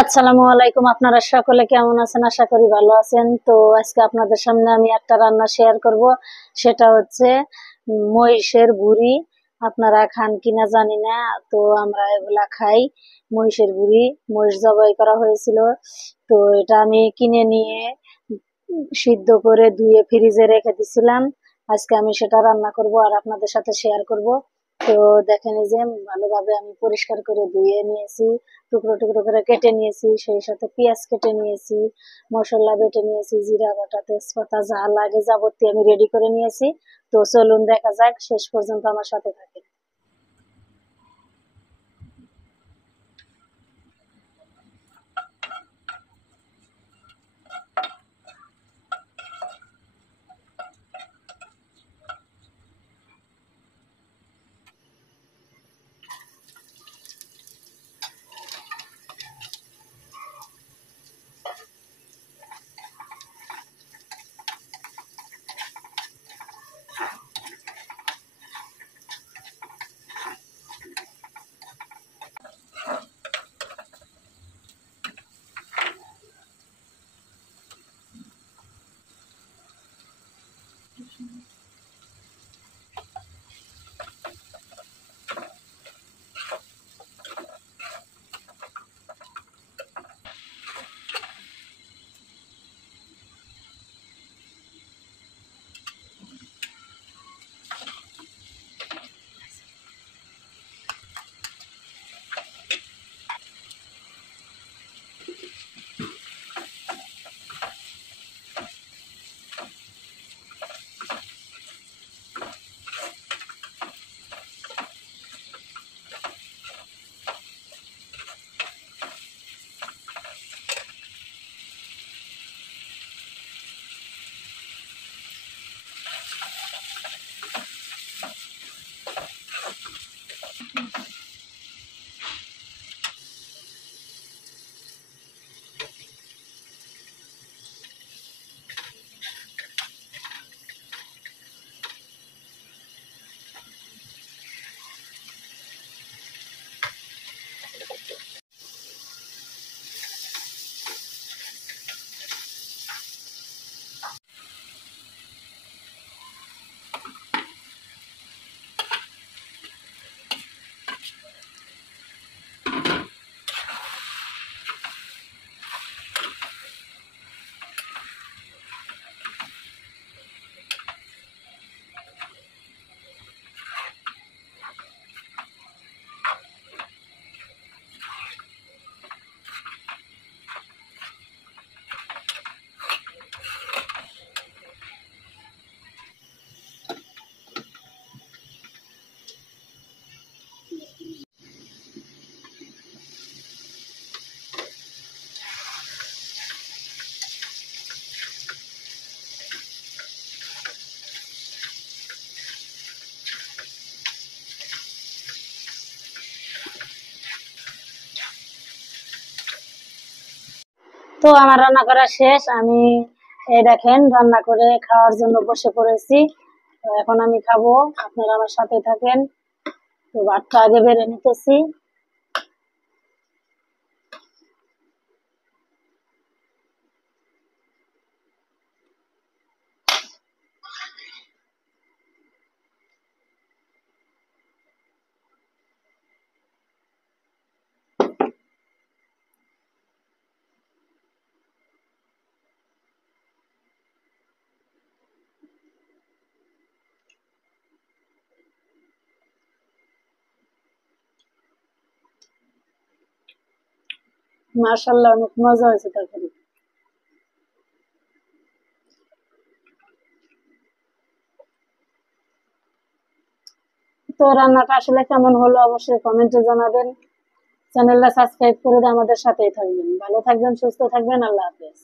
আসসালামু আলাইকুম। আপনারা সকলে কেমন আছেন? আশা করি ভালো আছেন। তো আজকে আপনাদের সামনে আমি একটা রান্না শেয়ার করব, সেটা হচ্ছে মহিষের ভুঁড়ি। আপনারা খান কিনা জানি না, তো আমরা এগুলা খাই। মহিষের ভুঁড়ি, মহিষ জবাই করা হয়েছিল, তো এটা আমি কিনে নিয়ে সিদ্ধ করে ধুয়ে ফ্রিজে রেখে দিছিলাম। আজকে আমি সেটা রান্না করব আর আপনাদের সাথে শেয়ার করব। তো দেখেন, এই যে ভালোভাবে আমি পরিষ্কার করে ধুয়ে নিয়েছি, টুকরো টুকরো করে কেটে নিয়েছি, সেই সাথে পেঁয়াজ কেটে নিয়েছি, মশলা বেটে নিয়েছি, জিরা বাটা, তেজপাতা, যা লাগে যাবতীয় আমি রেডি করে নিয়েছি। তো চলুন দেখা যাক, শেষ পর্যন্ত আমার সাথে থাকেন। তো আমার রান্না করা শেষ। আমি এই দেখেন রান্না করে খাওয়ার জন্য বসে পড়েছি। তো এখন আমি খাবো, আপনারা আমার সাথে থাকেন। তো ভাতটা আগে বেড়ে নিতেছি। মাশাআল্লাহ, অনেক মজা হয়েছে তরকারি। তো রান্নাটা আসলে কেমন হলো অবশ্যই কমেন্টে জানাবেন। চ্যানেলটা সাবস্ক্রাইব করে দিয়ে আমাদের সাথেই থাকবেন। ভালো থাকবেন, সুস্থ থাকবেন। আল্লাহ হাফেজ।